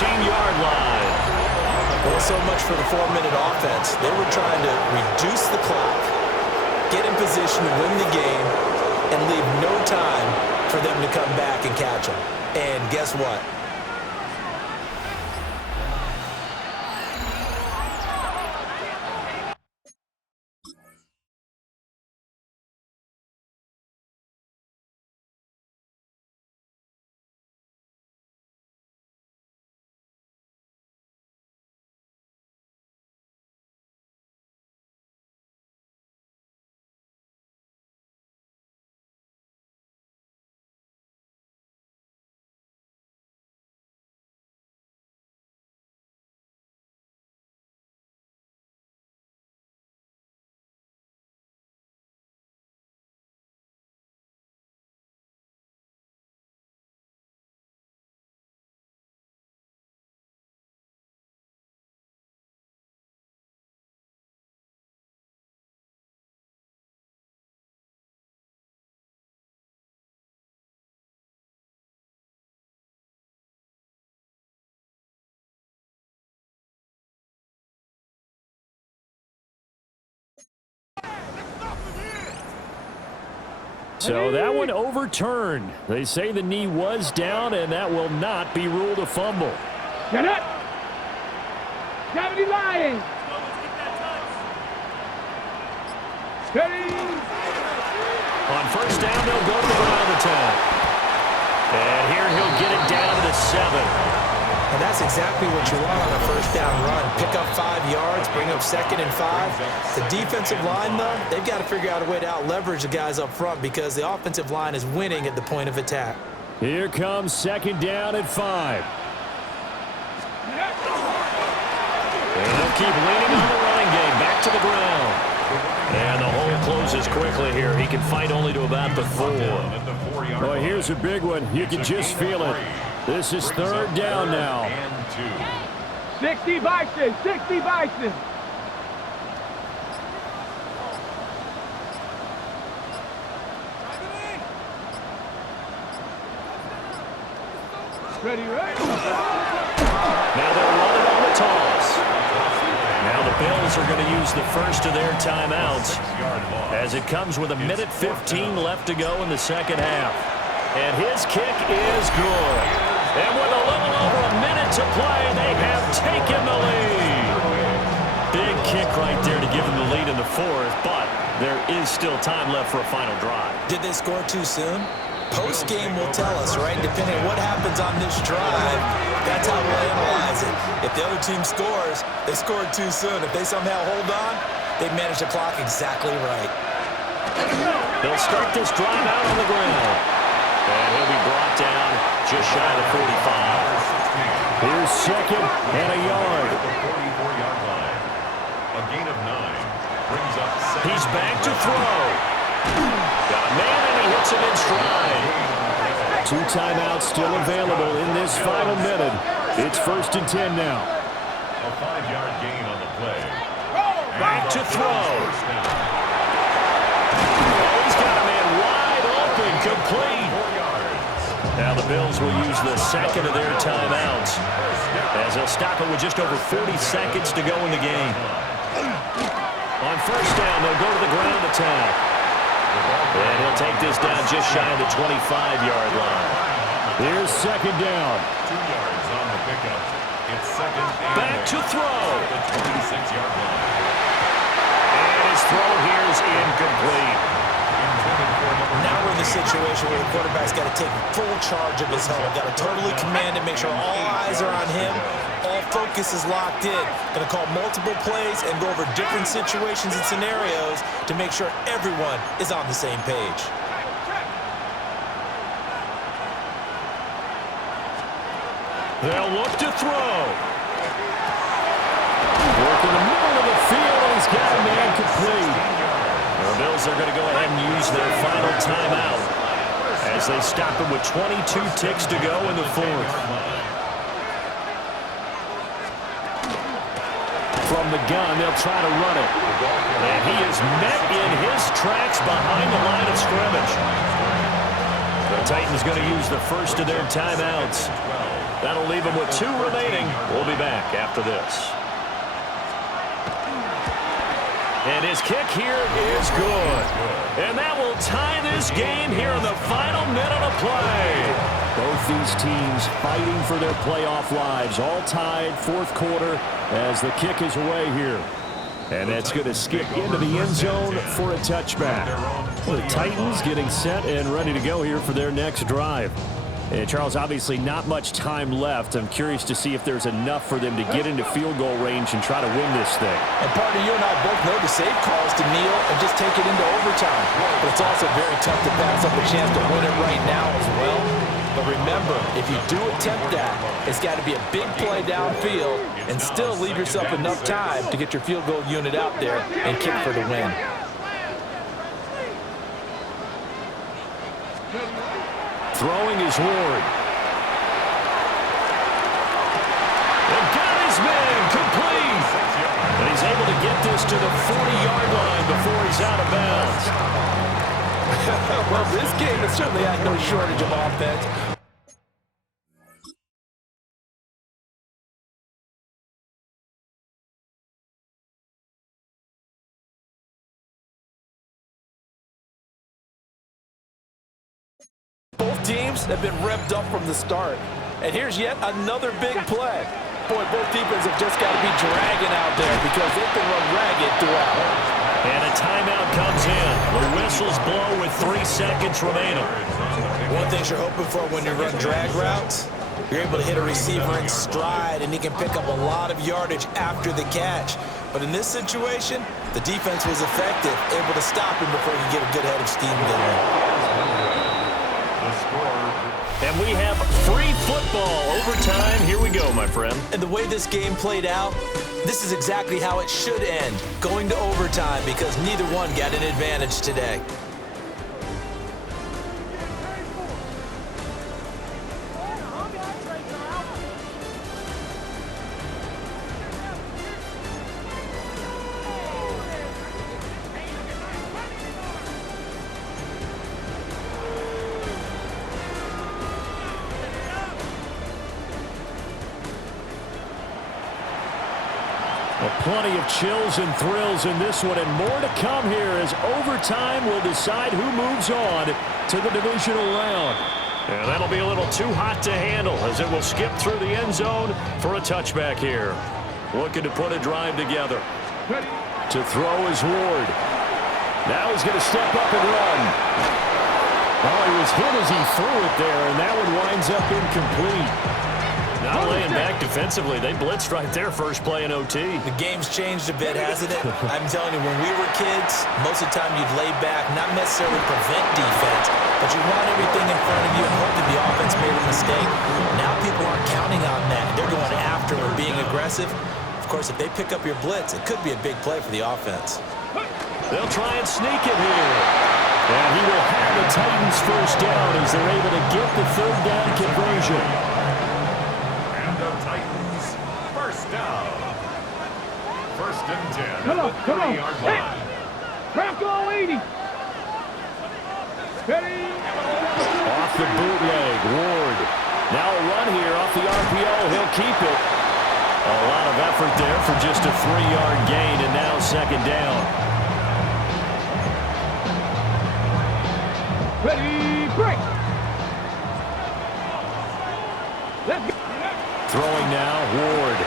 15-yard line. Well, so much for the 4-minute offense. They were trying to reduce the clock, get in position to win the game, and leave no time for them to come back and catch them. And guess what? So that one overturned. They say the knee was down, and that will not be ruled a fumble. Get up! 70 Lions! Steady! On first down, they'll go to the ground attack. And here he'll get it down to 7. And that's exactly what you want on a first down run. Pick up 5 yards, bring up 2nd and 5. The defensive line, though, they've got to figure out a way to out-leverage the guys up front because the offensive line is winning at the point of attack. Here comes 2nd down at 5. And they'll keep leaning on the running game. Back to the ground. And the hole closes quickly here. He can fight only to about the 4. Well, here's a big one. You can just feel it. This is 3rd down now. 60 Bison! 60 Bison! Ready, right? Now they're running on the toss. Now the Bills are going to use the first of their timeouts as it comes with 1:15 left to go in the second half. And his kick is good. And with a little over a minute to play, they have taken the lead. Big kick right there to give them the lead in the 4th, but there is still time left for a final drive. Did they score too soon? Post-game will tell us, right? Depending on what happens on this drive, that's how we'll analyze it. If the other team scores, they scored too soon. If they somehow hold on, they manage the clock exactly right. They'll start this drive out on the ground. And he'll be brought down just shy of the 45. Here's 2nd and a yard. A gain of 9 brings up 7. He's back to throw. Got a man, and he hits him in stride. 2 timeouts still available in this final minute. It's 1st and 10 now. A 5-yard gain on the play. Back to throw. Oh, he's got a man wide open, complete. Now the Bills will use the 2nd of their timeouts as they'll stop it with just over 40 seconds to go in the game. On first down, they'll go to the ground attack. And he'll take this down just shy of the 25-yard line. Here's 2nd down. 2 yards on the pickup. It's 2nd and back to throw. The 26-yard line. And his throw here is incomplete. Now we're in the situation where the quarterback's got to take full charge of his home. Got to totally command it, make sure all eyes are on him. All focus is locked in. Going to call multiple plays and go over different situations and scenarios to make sure everyone is on the same page. They'll look to throw. Work in the middle of the field, and he's got a man complete. The Bills are going to go ahead and use their final timeout as they stop it with 22 ticks to go in the 4th. From the gun, they'll try to run it. And he is met in his tracks behind the line of scrimmage. The The Titans going to use the first of their timeouts. That'll leave them with 2 remaining. We'll be back after this. And his kick here is good. And that will tie this game here in the final minute of play. Both these teams fighting for their playoff lives. All tied, 4th quarter, as the kick is away here. And that's going to skip into the end zone for a touchback. Well, the Titans getting set and ready to go here for their next drive. And Charles, obviously not much time left. I'm curious to see if there's enough for them to get into field goal range and try to win this thing. And partner, you and I both know the safe call is to kneel and just take it into overtime. But it's also very tough to pass up a chance to win it right now as well. But remember, if you do attempt that, it's got to be a big play downfield and still leave yourself enough time to get your field goal unit out there and kick for the win. Throwing is Ward. And got his man complete. And he's able to get this to the 40-yard line before he's out of bounds. Well, this game has certainly had no shortage of offense. Both teams have been revved up from the start. And here's yet another big play. Boy, both defenses have just got to be dragging out there because they can run ragged throughout. And a timeout comes in. The whistles blow with 3 seconds remaining. One thing you're hoping for when you run drag routes, you're able to hit a receiver in stride and he can pick up a lot of yardage after the catch. But in this situation, the defense was effective, able to stop him before he get a good head of steam going. And we have free football overtime. Here we go, my friend. And the way this game played out, this is exactly how it should end, going to overtime because neither one got an advantage today. Plenty of chills and thrills in this one, and more to come here as overtime will decide who moves on to the divisional round. And that'll be a little too hot to handle as it will skip through the end zone for a touchback here. Looking to put a drive together. To throw is Ward. Now he's going to step up and run. Oh, he was hit as he threw it there, and that one winds up incomplete. Not laying back defensively. They blitzed right there first play in OT. The game's changed a bit, hasn't it? I'm telling you, when we were kids, most of the time you'd lay back, not necessarily prevent defense, but you run everything in front of you and hope that the offense made a mistake. Now people aren't counting on that. They're going after and being aggressive. Of course, if they pick up your blitz, it could be a big play for the offense. They'll try and sneak it here. And he will have the Titans first down as they're able to get the 3rd down conversion. First and 10. Come on, come on. Hey, crack all 80. Ready? Off the bootleg, Ward. Now a run here off the RPO. He'll keep it. A lot of effort there for just a 3-yard gain, and now 2nd down. Ready, break. Let's go. Throwing now, Ward.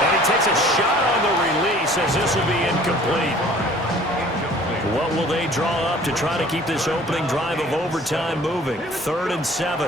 And he takes a shot on the release as this will be incomplete. What will they draw up to try to keep this opening drive of overtime moving? 3rd and 7.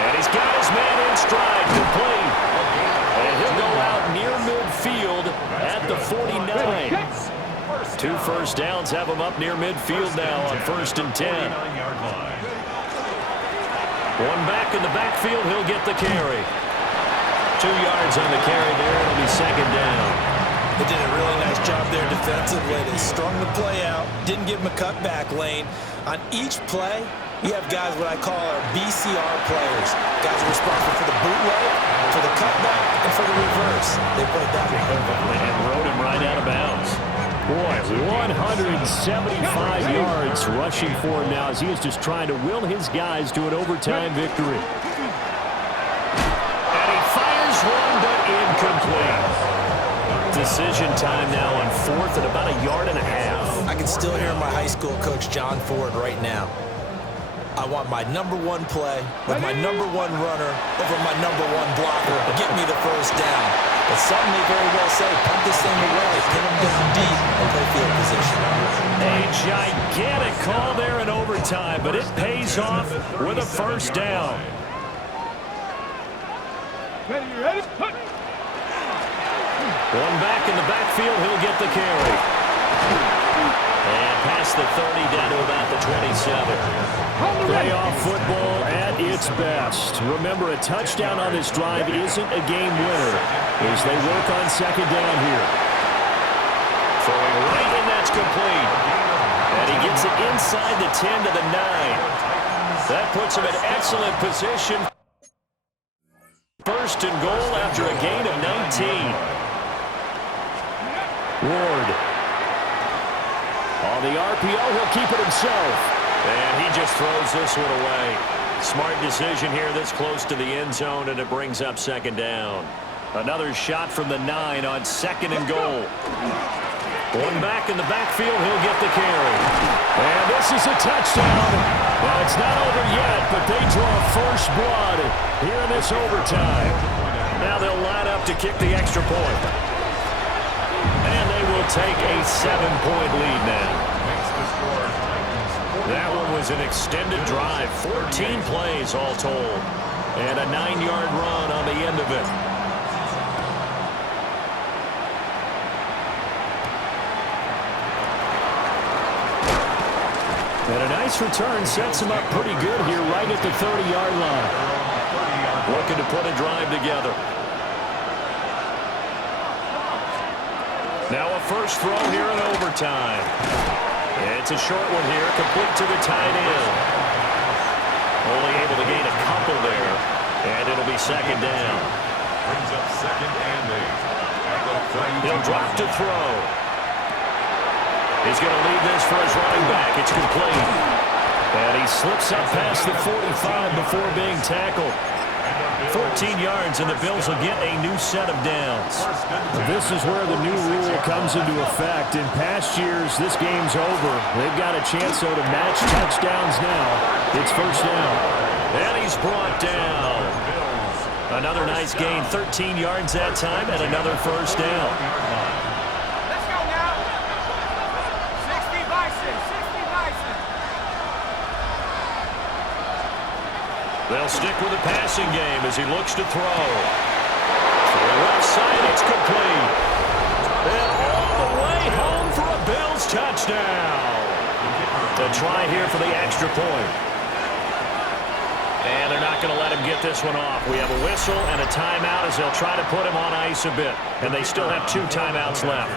And he's got his man in stride, complete. And he'll go out near midfield at the 49. 2 first downs have him up near midfield now on 1st and 10. One back in the backfield, he'll get the carry. 2 yards on the carry there, it'll be 2nd down. They did a really nice job there defensively. They strung the play out, didn't give him a cutback lane. On each play, you have guys what I call our BCR players. Guys responsible for the bootleg, for the cutback, and for the reverse. They played that one perfectly. And rode him right out of bounds. Boy, 175 yards rushing for him now as he is just trying to will his guys to an overtime victory. And he fires one, but incomplete. Decision time now on 4th and about 1.5 yards. I can still hear my high school coach, John Ford, right now. I want my #1 play with my #1 runner over my #1 blocker. Get me the first down. But some may very well say, punt this thing away, pin him down deep, and play field position. A gigantic call there in overtime, but it pays off with a first down. Ready? Put. One back in the backfield, he'll get the carry. And past the 30 down to about the 27. Playoff football at its best. Remember, a touchdown on this drive isn't a game winner as they work on second down here. Throwing right, and that's complete. And he gets it inside the 10 to the 9. That puts him in excellent position. First and goal after a gain of 19. Ward. On the RPO, he'll keep it himself. And he just throws this one away. Smart decision here this close to the end zone, and it brings up second down. Another shot from the 9 on second and goal. One back in the backfield, he'll get the carry. And this is a touchdown. Well, it's not over yet, but they draw first blood here in this overtime. Now they'll line up to kick the extra point. And they will take a 7-point lead now. That one was an extended drive, 14 plays all told, and a 9-yard run on the end of it. And a nice return sets him up pretty good here right at the 30-yard line. Looking to put a drive together. Now a first throw here in overtime. It's a short one here, complete to the tight end. Only able to gain a couple there, and it'll be second down. Brings up 2nd and 8. He'll drop to throw. He's going to leave this for his running back. It's complete. And he slips up past the 45 before being tackled. 14 yards, and the Bills will get a new set of downs. This is where the new rule comes into effect. In past years, this game's over. They've got a chance, though, to match touchdowns now. It's first down. And he's brought down. Another nice gain, 13 yards that time, and another first down. Let's go now. 60 Bison. They'll stick with the passing game as he looks to throw. To the left side, it's complete. And all the way home for a Bills touchdown. The try here for the extra point. And they're not going to let him get this one off. We have a whistle and a timeout as they'll try to put him on ice a bit. And they still have 2 timeouts left.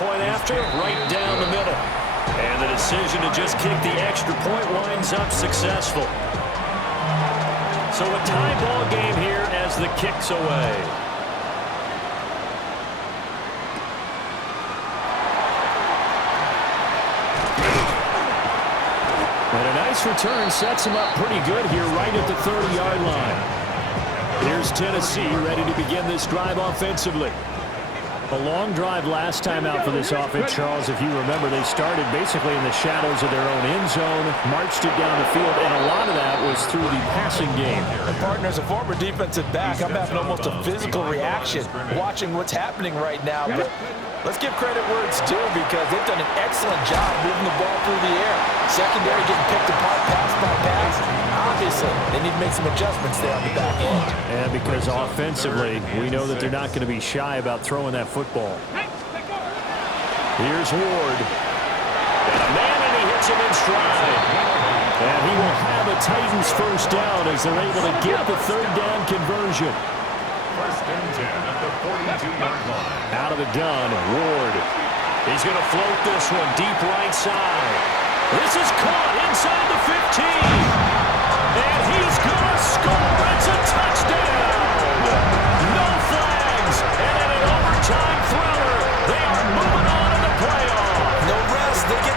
Point after, right down the middle. And the decision to just kick the extra point winds up successful. So a tie ball game here as the kick's away. And a nice return sets him up pretty good here right at the 30-yard line. Here's Tennessee ready to begin this drive offensively. A long drive last time out for this offense, Charles. If you remember, they started basically in the shadows of their own end zone, marched it down the field, and a lot of that was through the passing game. And partner, as a former defensive back, I'm having almost a physical reaction watching what's happening right now. But let's give credit where it's due because they've done an excellent job moving the ball through the air. Secondary getting picked apart pass by pass. Obviously, they need to make some adjustments there on the back end. And because offensively, we know that they're not going to be shy about throwing that football. Here's Ward. And a man, and he hits him in stride. And he will have a Titans first down as they're able to get the third down conversion. First and 10 at the 42-yard line. Out of the gun, Ward. He's going to float this one deep right side. This is caught inside the 15.